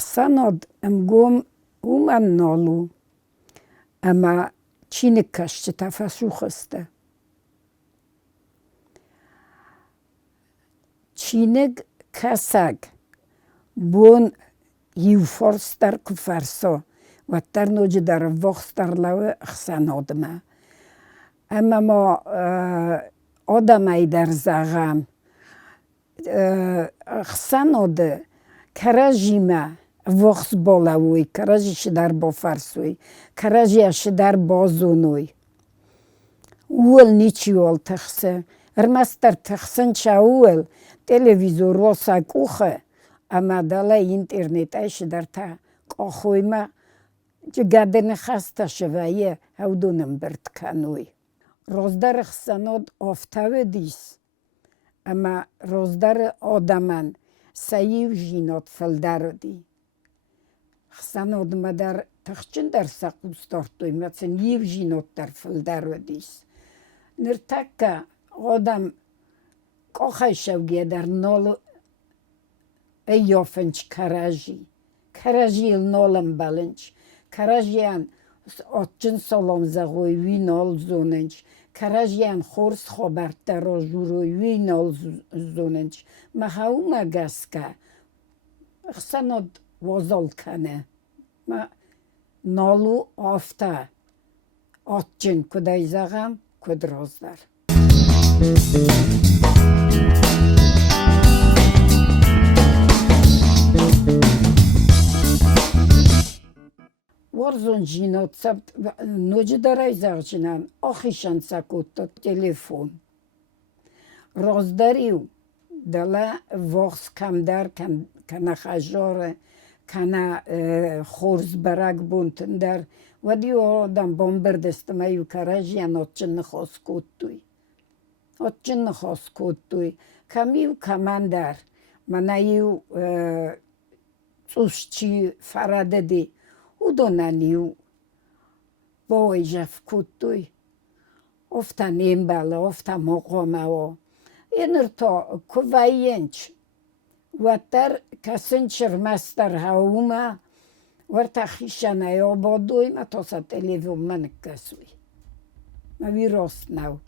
Хсанод мгом уман нолу, ама чиник кашче тафасухасте. Чиник касаг бон юфорстар куфарсо ваттар ноджи дар вохстар лаве хсанодма. Ама мо одамай дар загам хсаноде каражима вохс болавуй, каражиши дар бофарсуй, каражияши дар бозунуй. Уэл ничиол тахсе, рмастар тахсен ча уэл, телевизор роса кухе, ама дала интернет айши дар та кохуйма, гадене хаста шевае, аудунем берткануй. Роздар хсанод офтаве дис, ама роздар одаман саив жинот фелдароди. Хсанод мадар тахчин дар сакустортуй, мацен ив жинот дар фелдародис. Ниртакка одам кохай шавге дар нолу эйофенч каражи. Каражи ил нолам баленч. Каражиан отчин солом загой ви нол зоненч. Каражиан хорс хобарта рожуруй ви нол зоненч. Махаума гаска. Хсанод возол кане. Ма нолу афта. Отчин кудай загам куд роздар. Ворзон жинот саб ноджи дарай загчинан ахишан сакутто телефон. Роздариу дала вохс камдар кана хажоре кана хорс барак бунтендар вадиу адам бомбардестмаю каражиан отчин хоскуттуй. Отчин хоскуттуй. Камиу камандар манаю цусчи фарадеди удонаниу бой жавкуттуй. Офта нембала, офта моқомао. Енерто куваенч. Ватар касенчер мастер хаума варта хишана ободуй ма тоса телеву манкасуй. Ма ви роснау.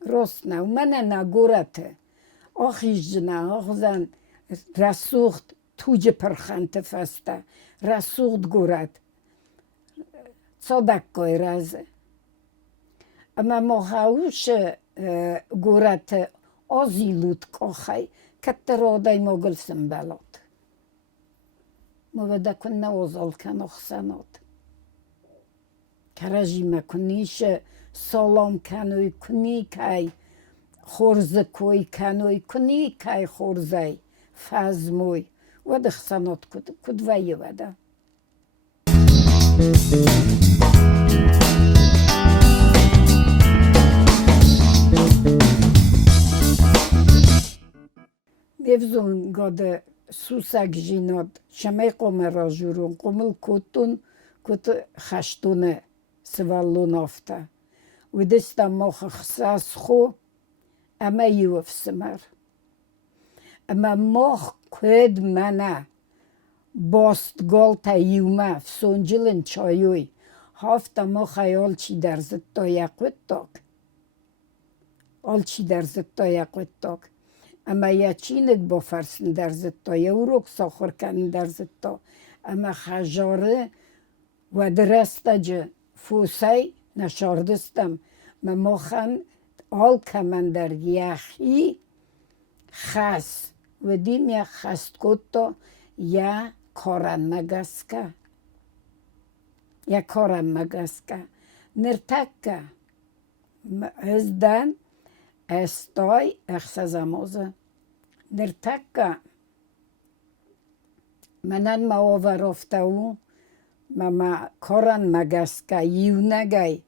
Роснау мене на гурате. Охижна, охзан расухт туджи перханте фаста. Расухт гурат. Цодаккой разе. Ама мохауше гурате озилут кохай, каттеродай могълсен балот. Моведа кунна озол канохсанот. Каражима кунише солом кануй куникай, хорзе кой кануй куникай хорзай, фазмуй. Вада хсанот кудвай вада. Мевзун годе сусак жинот, шамай комера журун, комыл кутун, кут хаштуне свалун офта. Удеста моха хсасху, ама ювсмар. Ама мох куед мана, бост голта юма, всунжилен чаюй, хафта моха олчи дарзетто якутток. Олчи дарзетто якутток. Ама ячинек бофарсен дарзетто, яурок сохор кан дарзетто. Ама хажары вадрастаджы фусай нашордыстам. Ма мохан ал камандар яхи хас. Ведим я хасткутто я коран магаска. Я коран магаска. Нертакка. Ezdan estoy exazamoza. Нертакка. Манан ма оварофтау. Мама коран магаска юнагай.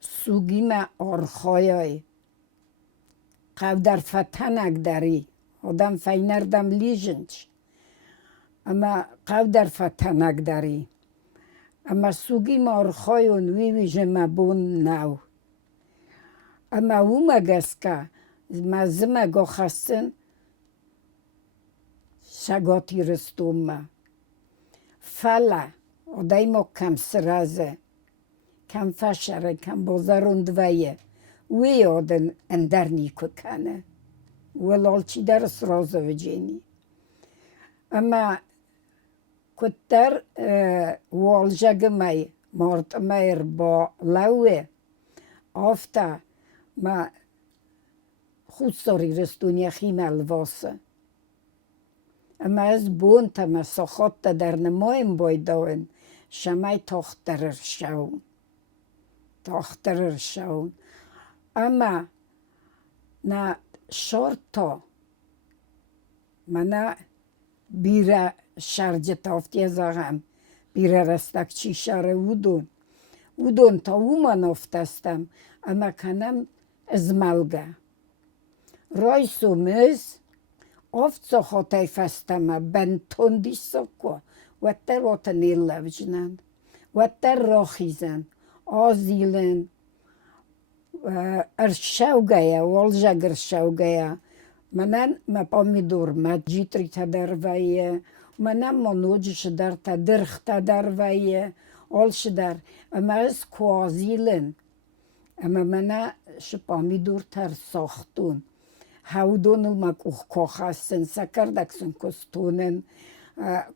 Сугима орхояй. Қавдар фатанак дари. Адам файнардам лиженч. Ама қавдар фатанак дари. Ама сугима орхоюн вивиже мабун нау. Ама ума гаска. Мазыма гохасен. Шаготи растума. Фала, одаймо кам сраза, кам фашаре, кам бозарундвае. Уи оден эндарни кукане. Уэлолчи дар сразу виджени. Ама куттар уолжагмай, мортмайр бо лауе. Афта ما خود ساری رستونی خیمال واسه. اما از بون تا ما سخت در نمایم بایداون شمای تخترر شون. تخترر شون. اما نه شرطا منا بیره شرج تافتی زغم بیره رستک چی شاره ودون تا اومان افتستم اما کنم از ملگه رایسو مز افت خطای فستم بن تندی سکو و تر وطنی لوجنن و تر راخیزن آزیلن ارشوگایا والجگ ارشوگایا منن ما پامیدور ما جیتری تدر وایه منن منوجش در تدرخ تدر وایه آلش در اما از کوازیلن اما منه شپامیدور تر ساختون هودونو ما کوخاستن سکردکسن کستونن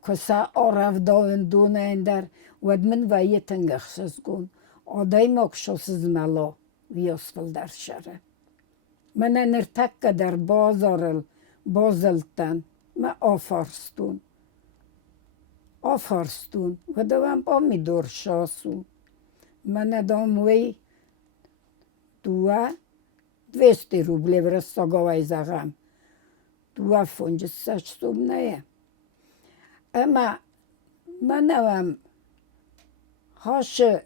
کسا آرف داون دونه در ودمن وایه تنگخشز گون آدای ماکشوسز ملا ویاسفل در شره منه نرتک در بازلتن ما آفارستون و دوام پامیدور شاسون منه داموی 200 روبلів розсоговай загам. 2 фунти сумне. Ama manavam haşı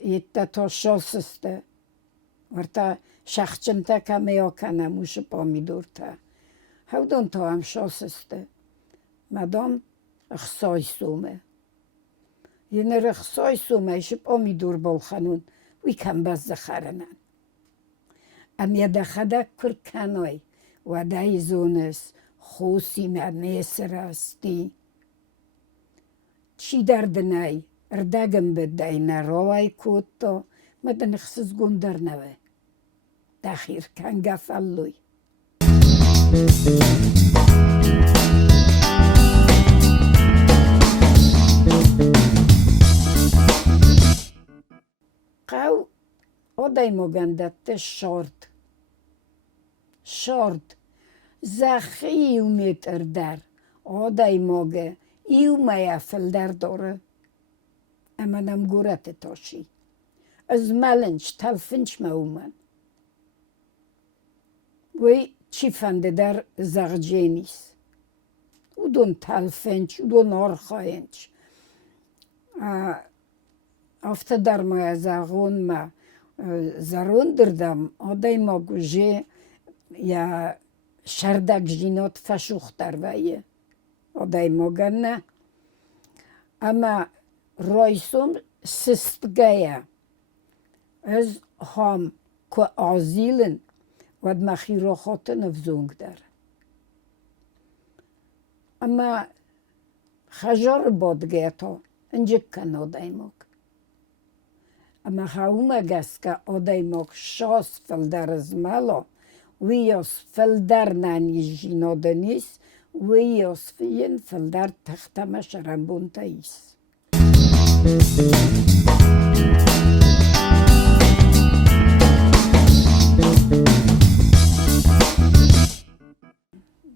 yitta toşosiste. Varta şahçımta kameyokana muşu pomidorta. Havdon toam şosiste. Madam xsoy sume. Yine xsoy sume şi pomidor bolxanun. ویکم باز زخارنن. اما دخدا کرکنای و دای زونس خوسی مرنیس راستی. چی دردنای اردگم بدای نروای کوتو مدن خصوص گندر نوه. داخیر کنگا فلوی. قاو odaj moganda te short زخی meter در odaj moge iumaya fel dore اما نمگورت تاشی از ملنج تلفنج مومن وی چی فنده در زغجینیس او دون تلفنج او دون آرخاینج افته در ما زغون ما زرون دردم آدای ما گوشه یا شردک جینات فشوختر ویه آدای ما گنه اما رایسوم سستگیه از هم که آزیلن و دمخی را خاطر نفزونگ در اما خجار بادگه تا انجک کن آدای ما اما خواهمه گست که آدای ما شاس فلدر از مالا ویاس فلدر نانیجی نادنیس ویاس فین فلدر تختمه شرمبون تاییس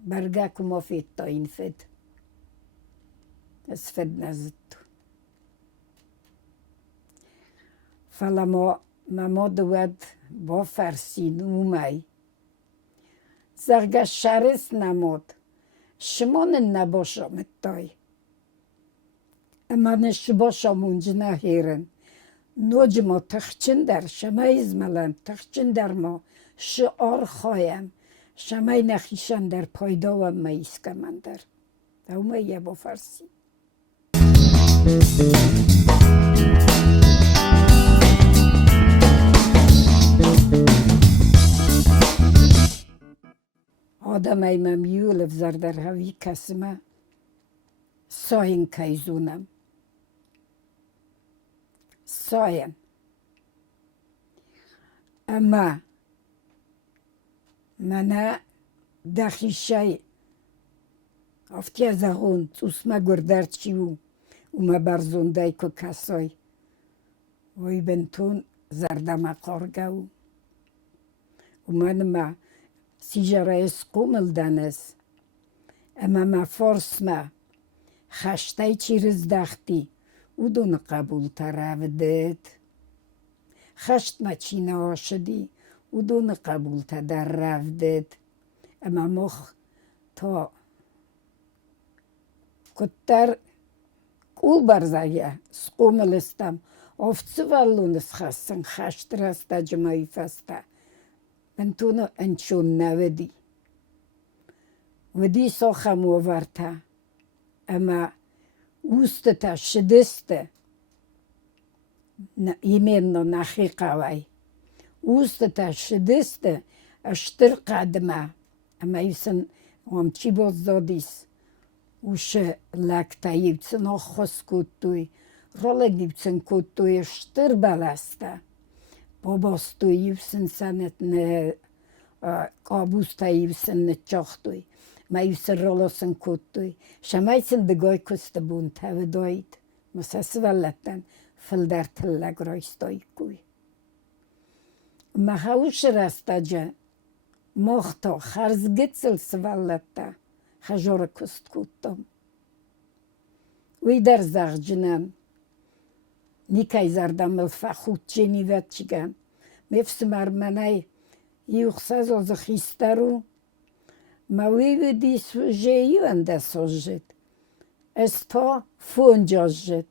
برگه کما فید تا این فد از فد نزد فلا ما دوید با فرسی نومای زرگه شرس نماد شمان نباشم اتای اما نش باشم اونجا نهیرن نوج ما تخچن در شمایز ملن تخچن در ما شعار خوایم شمای نخیشن در پایدا و مایسکه من در اومه با فرسی آدم ایمم یول بزر در هوی کسمه ساین کیزونم ساین اما منه دخیشه افتی از اغون توسمه گردر چیو اومه برزونده که کسای وی بنتون زردم قارگو اومنما سیجره اسقومل دنس اما ما فرس ما خشته چیرز دختی او دون قبول ترودد خشت ما چینه آشدی او دون قبول تدر رودد اما مخ تا کتر کول برزایه سقومل استم آفتسو ولونس خستن خشت رسته جمعی فسته بنتونو انچون نودی ودی ساخم وورته اما اوسته شدسته именно نخی قوی اوسته شدسته اشتر قدمه اما ایسن چی باز دادیس اوشه لکته یبسن آخوز کتوی رالگ یبسن کتوی اشتر بلسته باباستوی یبسن سنت نه کابوسته یبسن نه چاختوی ما یبسن رالاسن کتوی شما یبسن دگای کسته بون تاو داید مساس ولتن فل در تلگ رایستای کوی ما هاوش رسته جه مختا خرزگتسل سولته خجار کست کتم وی در زغجنن نیکای زردم الفخود چینی وید چیگن مفس مرمنه یوخساز از خیسته رو موی دی سوژهی ونده سوژد استا فونجاجد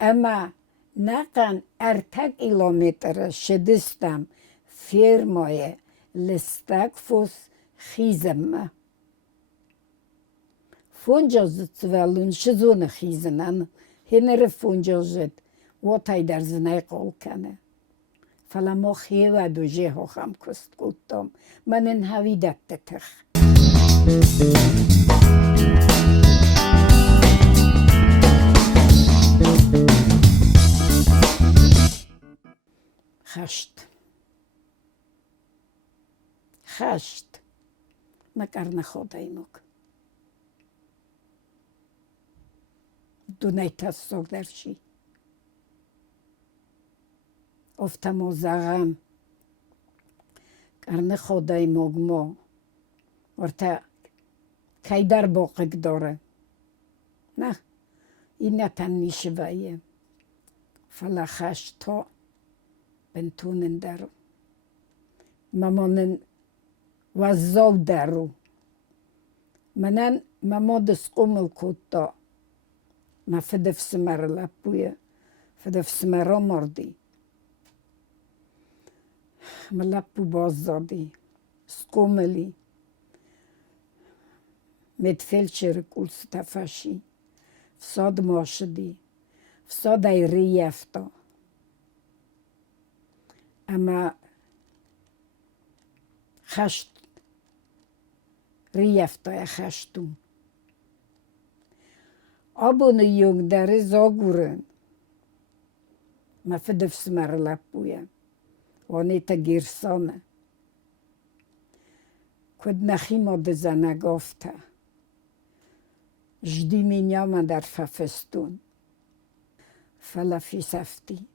اما نقن ارتک کیلومتر شدستم فرمای لستک فوس خیزم فونجازت ولون شزون خیزنن هنر فونجازت واتای در زنای قول کنه فلا ما خیوه دو جه هم کست کتم من این هویدت تتخ خشت نکرنه خدای مک دو نیتستاک درشی افتم و زغم کرنه خدای مگما ورته کی در باقک داره نه این نتن میشه بایه فلا خشت تا بنتونن درو مامانن وزاو درو منن ماما دسقومل کتا ما فدف سمر لپویه فدف سمر مردی ما لپو باز دادی سقوملی متفلچر کل ستفشی فساد ماشدی فساد ای ریفتا اما خشت ریفتا خشتون آبون یونگ داره زاگورن ما فدف سمر لپویه وانی تا گیرسانه کد نخی ماده زنه گفته جدی مینیام در ففستون فلافی سفتی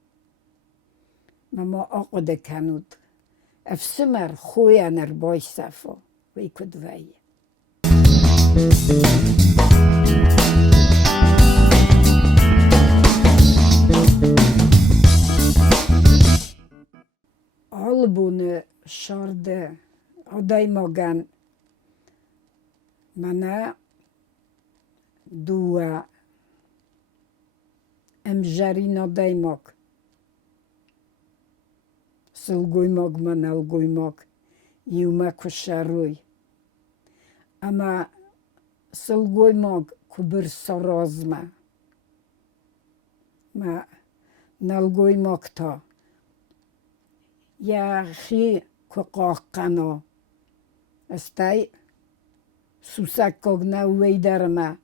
ما آقده کنود افسمر خوی انر بای صفا وی کد وی آلبون شارده آدای ماگن منه دوه امجرین آدای ماگ سلگوی ماگ من الگوی ماگ یومه کشروی اما سلگوی ماگ کبر سرازمه ما نلگوی ماگ تا یا خی که قاقنا Stai susak kogna weiderma.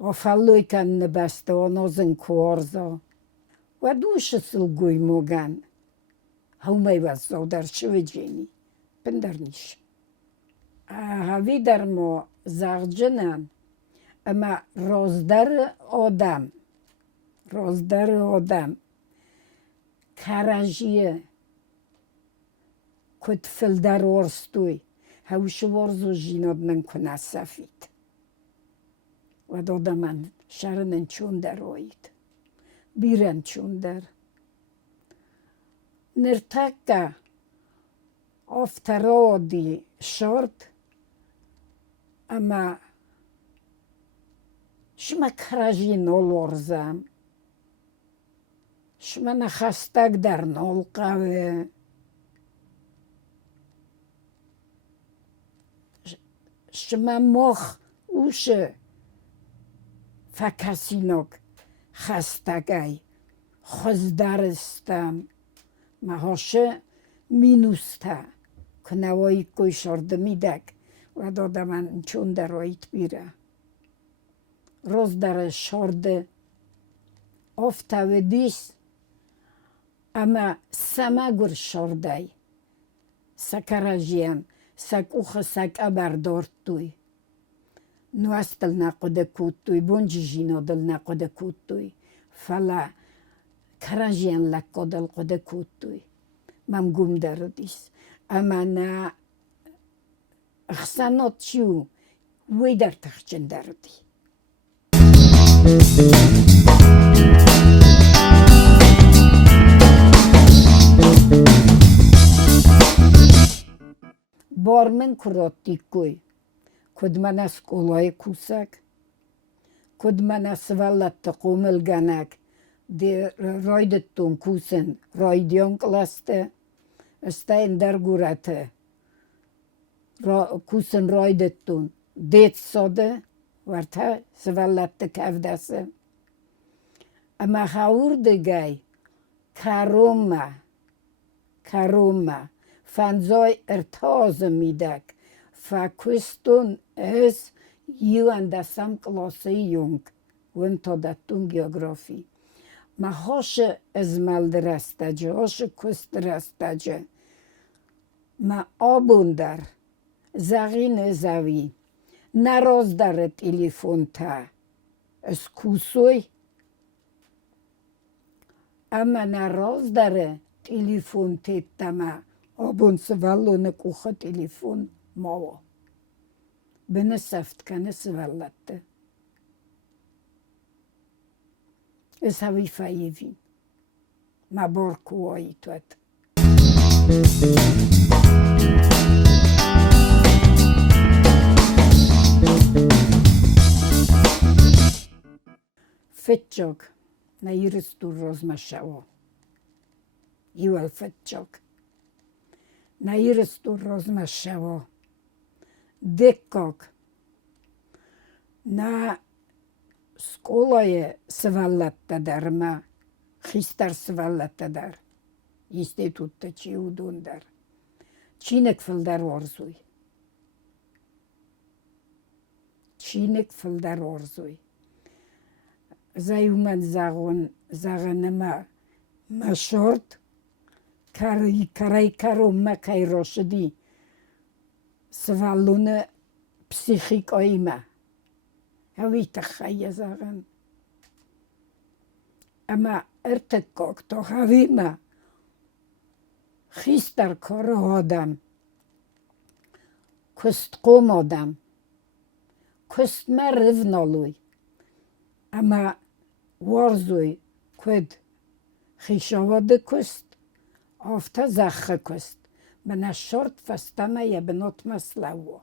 Ofalloy kan beste onozen korzo. و دوشسل گوی موگن همه وزا در شویجینی پندر نیش هاوی در ما زغجنن اما رازدر آدم کرجیه کت فل در ورستوی هاوش ورزو جیناد من کنه سفید و دادمن شرمن چون در آید بیرن چون در نرتکه افترادی شرط اما شما کرجی نولورزم شما نخستک در نولقوه شما مخ اوشه فکسینوک خستگی خزدرستم مهاشه مینوسته که نوایی کوی شرده میدک و داده من چون در آیت بیره روز در شرده افته و دیس اما سمه گر شرده سکرجیم سک اوخ سک ابردارد توی نوستل نقده کود توی بونجی جینا دل نقده کود توی فلا کرنجین لکا دل قده کود توی مم گم دردیس اما نه اخسانات چیو وی در تخچن دردی بارمن کراتی کوی کد من از کلای کوسک کد من از ولت قومل گنک دی رایدتون کوسن رایدیون کلاسته استاین در گورته کوسن رایدتون دیت ساده ورته سولت کفدسه اما خور دگای کرومه فنزای ارتاز میدک فکستون از یوان دستم کلاسی یونگ ون تا دتون گیوگرافی ما هاش از ملد رستجه هاش کست رستجه ما آبون در زغین زوی نراز در تلیفون تا از کوسوی اما نراز در تلیفون تیتما آبون سوالون کوخ تلیفون ماوا بنا سفت کنه سوالته از هاوی فایوین ما بار کوایی توت فتچوک نایرستو روزمشاو ایوال فتچوک نایرستو روزمشاو دکاک на сколае сваллаттадар ма хистар сваллаттадар институтта чиудундар чинек филдар орзуй заюман загонама машорт карай карома кайрошди сваллуне психикойма هوی تخیه زغن اما ارتکاک تا هوی ما خیست در کار آدم کست قوم آدم کست ما رونالوی اما وارزوی کد خیشاواده کست آفتا زخه کست من شرط فستمه یه بنات مسلوه